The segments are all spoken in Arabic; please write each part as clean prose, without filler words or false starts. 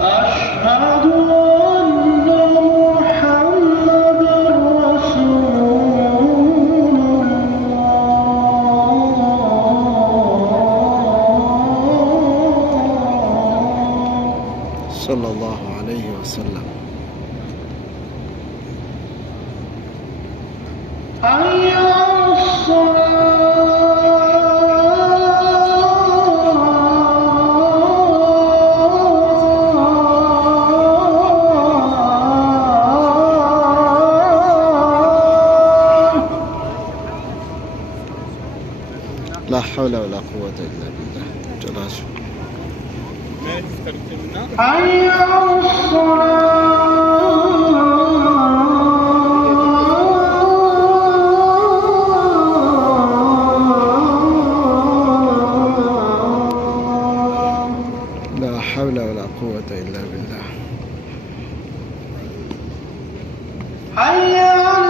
أشهد أن محمدًا رسول الله صلى الله عليه وسلم. حي على لا حول ولا قوة إلا بالله. جلاله. حي على لا حول ولا قوة إلا بالله. حي على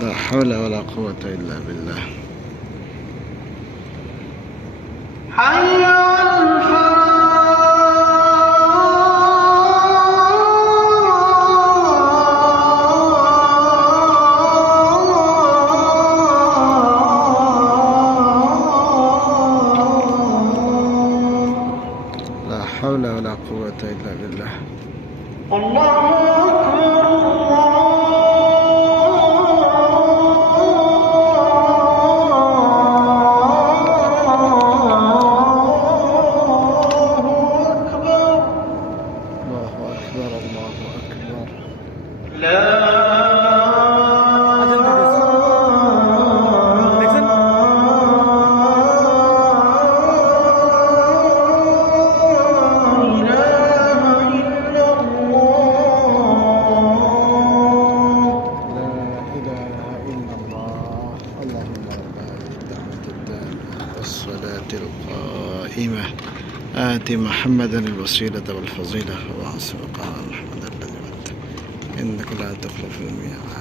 لا حول ولا قوة إلا بالله. حي على لا حول ولا قوة إلا بالله. الله الله أكبر الله أكبر. لا الصلاة القائمة آت محمدا الوسيلة والفضيلة وبعث مقاما محمدا الذي وعدته إنك لا تخلف الميعاد.